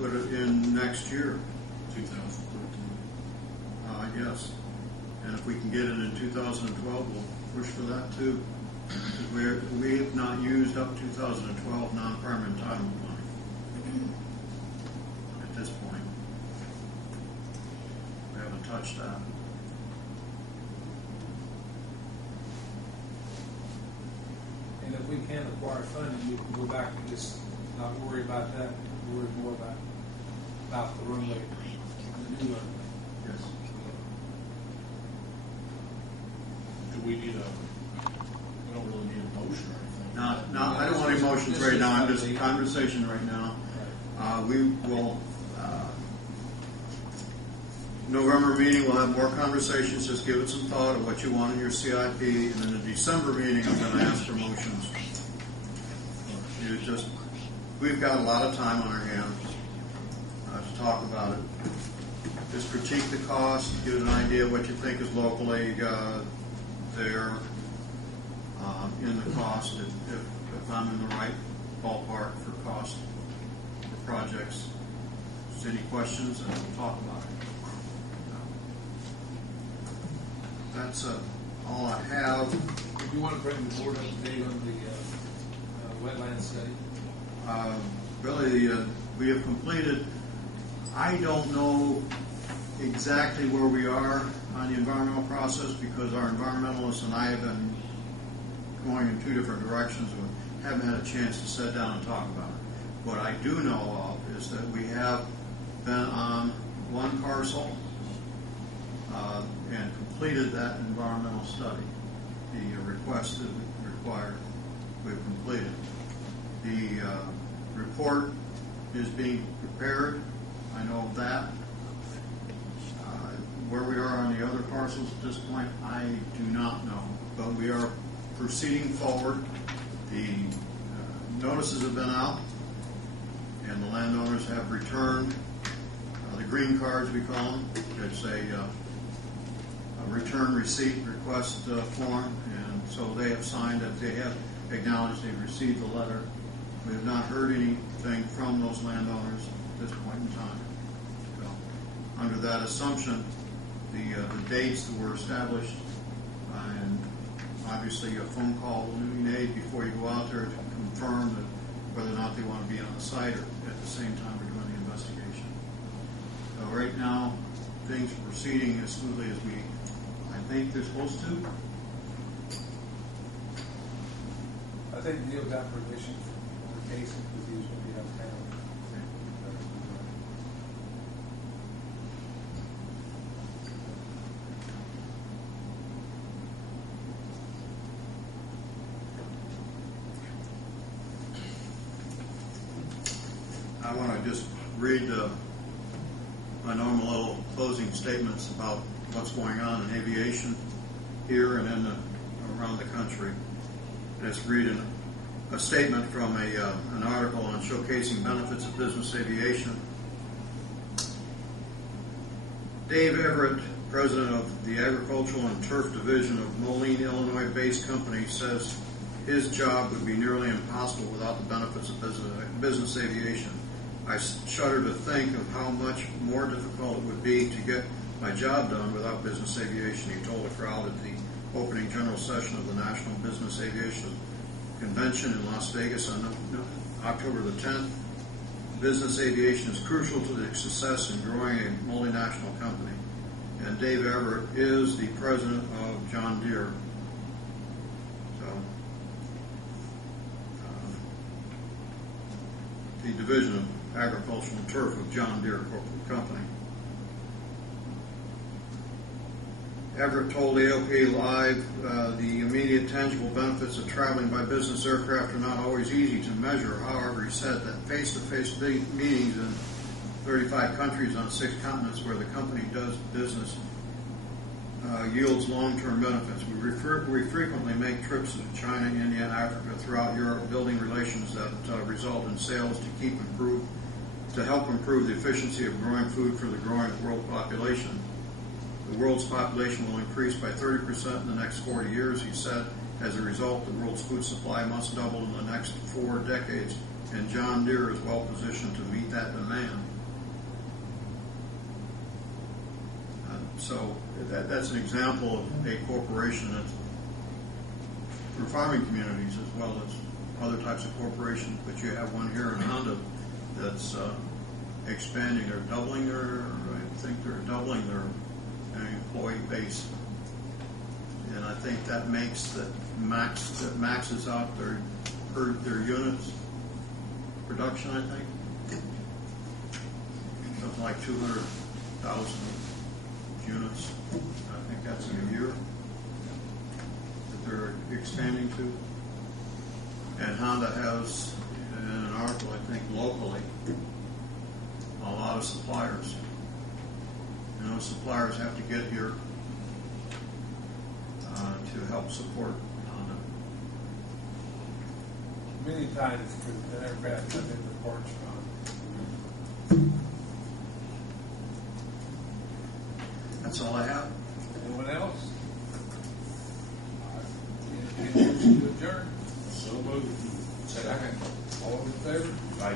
put it in next year. 2013. Yes. And if we can get it in 2012, we'll push for that too. Because we have not used up 2012 non-permanent entitlement money at this point. We haven't touched that. And if we can acquire funding, we can go back and just not worry about that, worry more about the runway, the new runway. Yes. Do we need we don't really need a motion or anything. No, I don't want any motions right now. I'm just conversation right now. We will, November meeting, we'll have more conversations. Just give it some thought of what you want in your CIP. And then the December meeting, I'm going to ask for motions. We've got a lot of time on our hands to talk about it. Just critique the cost, get an idea of what you think is locally there in the cost, if I'm in the right ballpark for cost for projects. Just any questions, and we'll talk about it. That's all I have. Do you want to bring the board up to date on the wetland study? Really, we have completed. I don't know exactly where we are on the environmental process because our environmentalists and I have been going in two different directions and haven't had a chance to sit down and talk about it. What I do know of is that we have been on one parcel and completed that environmental study. The request that we required, we've completed. The report is being prepared. I know of that. Where we are on the other parcels at this point, I do not know. But we are proceeding forward. The notices have been out, and the landowners have returned the green cards, we call them. It's a return receipt request form, and so they have signed that. They have acknowledged they've received the letter. We have not heard anything from those landowners at this point in time. So, under that assumption, the dates that were established, and obviously a phone call will be made before you go out there to confirm that whether or not they want to be on the site or at the same time we're doing the investigation. So right now, things are proceeding as smoothly as I think they're supposed to. I think Neil got permission from the case because he was going to be out of town. I want to just read my normal little closing statements about what's going on in aviation here and around the country. Let's read a statement from an article on showcasing benefits of business aviation. Dave Everett, president of the Agricultural and Turf Division of Moline, Illinois-based company, says his job would be nearly impossible without the benefits of business aviation. I shudder to think of how much more difficult it would be to get my job done without business aviation, he told a crowd at the opening general session of the National Business Aviation Convention in Las Vegas on October the 10th. Business aviation is crucial to the success in growing a multinational company. And Dave Everett is the president of John Deere. So, the division of Agricultural and Turf of John Deere Corporate Company. Everett told AOP Live the immediate tangible benefits of traveling by business aircraft are not always easy to measure. However, he said that face-to-face meetings in 35 countries on 6 continents where the company does business yields long-term benefits. We frequently make trips to China, India, and Africa throughout Europe, building relations that result in sales to help improve the efficiency of growing food for the growing world population. The world's population will increase by 30% in the next 40 years, he said. As a result, the world's food supply must double in the next 4 decades, and John Deere is well positioned to meet that demand. So that's an example of a corporation that's for farming communities as well as other types of corporations. But you have one here in Honda that's expanding. They're doubling their, I think they're doubling their employee base, and I think that maxes out their units production. I think something like 200,000 units. I think that's in a year that they're expanding to. And Honda has, in an article, I think locally, a lot of suppliers. And those suppliers have to get here to help support Honda. Many times the aircraft come in the parts from. That's all I have. Anyone else? Any motion to adjourn? So moved. Second. All in favor? Aye.